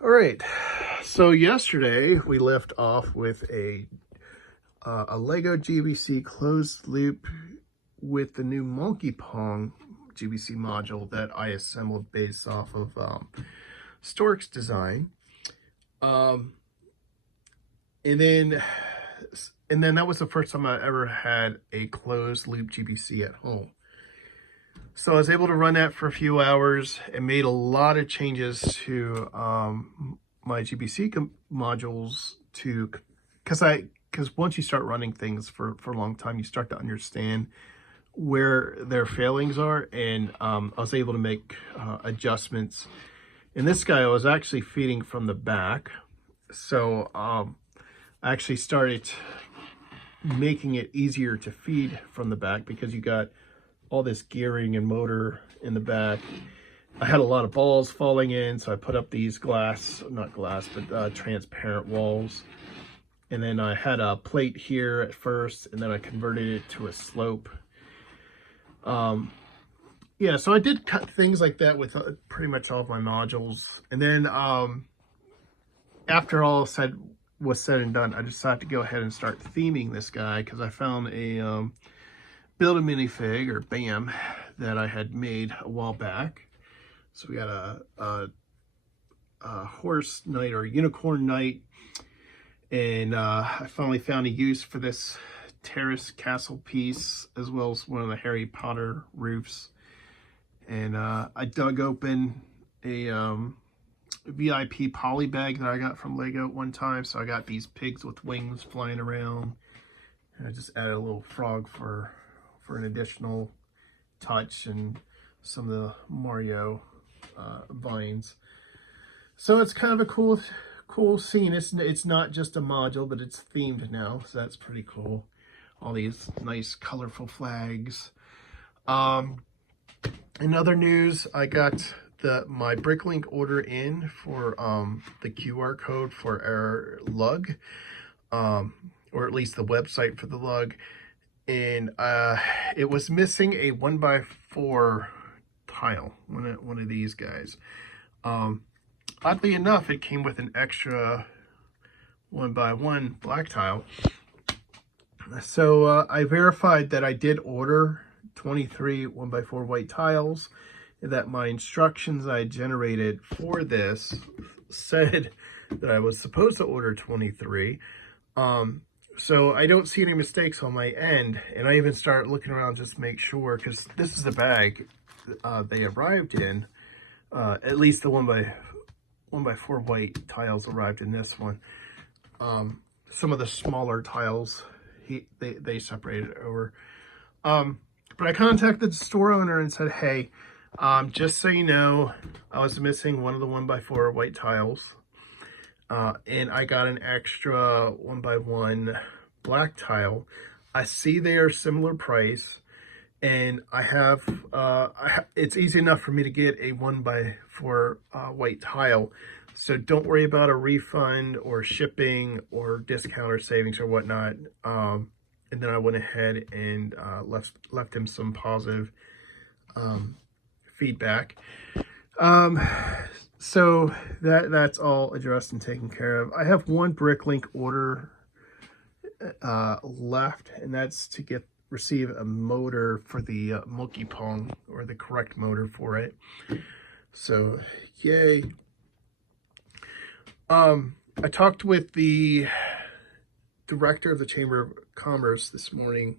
All right, so yesterday we left off with a Lego GBC closed loop with the new Monkey Pong GBC module that I assembled based off of Stork's design. Um, and then that was the first time I ever had a closed loop GBC at home. So I was able to run that for a few hours and made a lot of changes to my GBC modules because once you start running things for a long time, you start to understand where their failings are, and I was able to make adjustments. And this guy I was actually feeding from the back, so I actually started making it easier to feed from the back because you got all this gearing and motor in the back. I had a lot of balls falling in, so I put up these transparent walls. And then I had a plate here at first, and then I converted it to a slope. Yeah, so I did cut things like that with pretty much all of my modules. And then after all was said and done, I decided to go ahead and start theming this guy because I found a Build-A-Minifig, or BAM, that I had made a while back. So we got a horse knight or unicorn knight, and I finally found a use for this terrace castle piece, as well as one of the Harry Potter roofs. And I dug open a VIP poly bag that I got from Lego at one time. So I got these pigs with wings flying around, and I just added a little frog for an additional touch, and some of the Mario vines. So it's kind of a cool scene. It's not just a module, but it's themed now, so that's pretty cool. All these nice colorful flags. In other news, I got my Bricklink order in for the QR code for our lug, or at least the website for the lug. And it was missing a 1x4 tile, one of these guys. Oddly enough, it came with an extra 1x1 black tile. So I verified that I did order 23 1x4 white tiles, and that my instructions I generated for this said that I was supposed to order 23. So I don't see any mistakes on my end, and I even started looking around just to make sure, because this is the bag they arrived in. At least the 1x4 white tiles arrived in this one. Some of the smaller tiles they separated over. But I contacted the store owner and said, hey, just so you know, I was missing one of the 1x4 white tiles. And I got an extra 1x1 black tile. I see they are similar price, and I have it's easy enough for me to get a 1x4 white tile. So don't worry about a refund or shipping or discount or savings or whatnot. And then I went ahead and left him some positive feedback. So that's all addressed and taken care of. I have one Bricklink order left, and that's to receive a motor for the Monkey Pong, or the correct motor for it. So yay. I talked with the director of the Chamber of Commerce this morning,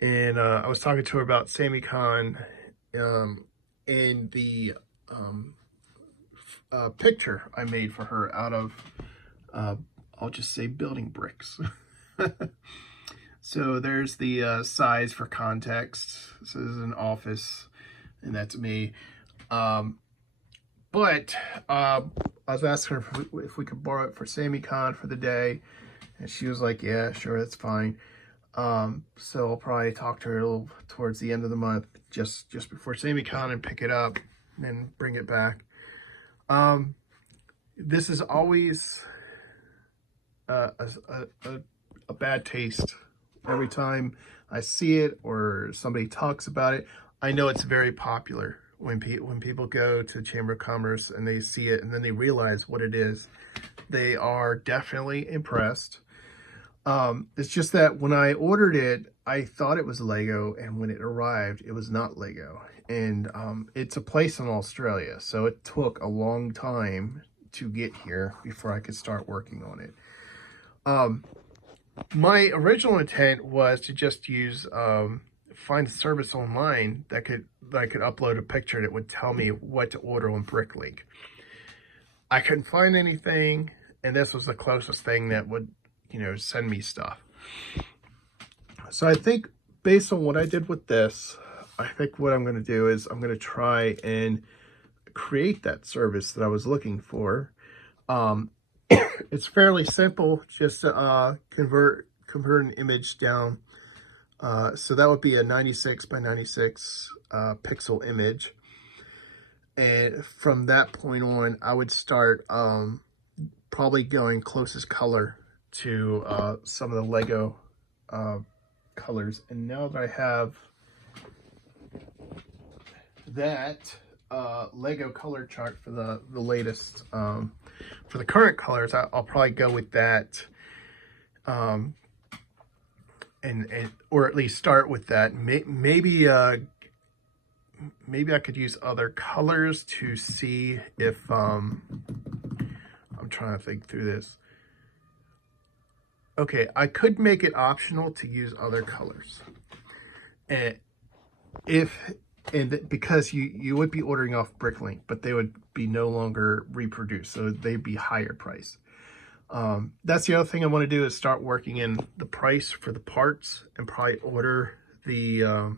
and I was talking to her about SammyCon and the picture I made for her out of, I'll just say, building bricks. So there's the size for context. So this is an office, and that's me. But I was asking her if we could borrow it for SammyCon for the day, and she was like, yeah, sure, that's fine. So I'll probably talk to her a little towards the end of the month, just before SammyCon, and pick it up and bring it back. This is always a bad taste. Every time I see it or somebody talks about it, I know it's very popular. when people go to the Chamber of Commerce and they see it and then they realize what it is, they are definitely impressed. It's just that when I ordered it, I thought it was Lego, and when it arrived, it was not Lego. And it's a place in Australia, so it took a long time to get here before I could start working on it. My original intent was to just use find a service online that I could upload a picture and it would tell me what to order on Bricklink. I couldn't find anything, and this was the closest thing that would, you know, send me stuff. So I think based on what I did with this, I think what I'm going to do is I'm going to try and create that service that I was looking for. It's fairly simple, just to convert an image down. So that would be a 96 by 96 pixel image. And from that point on, I would start probably going closest color to some of the Lego colors. And now that I have that Lego color chart for the latest, for the current colors, I'll probably go with that, and or at least start with that. Maybe I could use other colors to see if I'm trying to think through this. Okay, I could make it optional to use other colors, and because you would be ordering off Bricklink, but they would be no longer reproduced, so they'd be higher price. That's the other thing I want to do, is start working in the price for the parts, and probably order the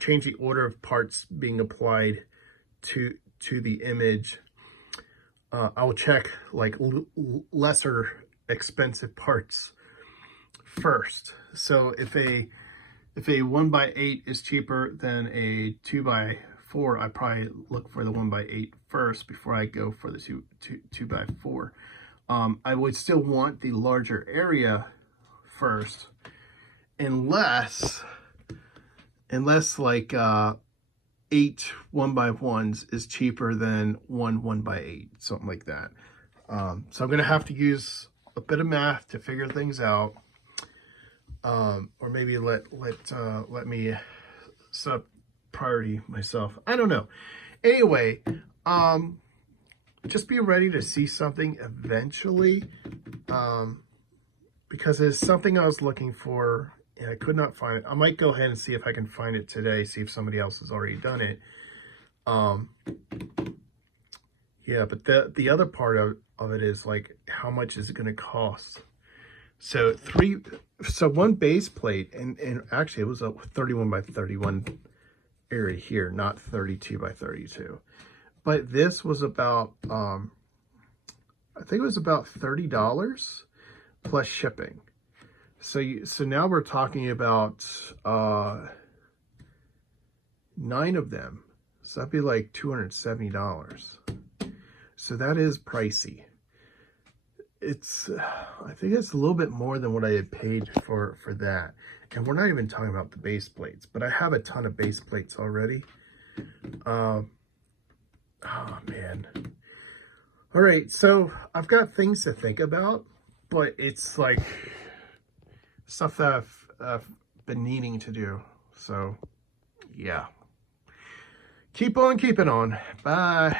change the order of parts being applied to the image. I will check like lesser expensive parts first. So if a 1x8 is cheaper than a 2x4, I probably look for the 1x8 first before I go for the 2x4. I would still want the larger area first, unless like 8 1x1s is cheaper than 1x8, something like that. So I'm gonna have to use a bit of math to figure things out. Or maybe let me set up priority myself. I don't know. Anyway, just be ready to see something eventually, because it's something I was looking for and I could not find it. I might go ahead and see if I can find it today, see if somebody else has already done it. Yeah, but the other part of it is like, how much is it going to cost? So one base plate, and actually it was a 31 by 31 area here, not 32 by 32. But this was about, I think it was about $30 plus shipping. So now we're talking about 9 of them. So that'd be like $270. So that is pricey. I think it's a little bit more than what I had paid for that. And we're not even talking about the base plates, but I have a ton of base plates already. Oh man. All right, so I've got things to think about, but it's like stuff that I've been needing to do. So yeah. Keep on keeping on. Bye.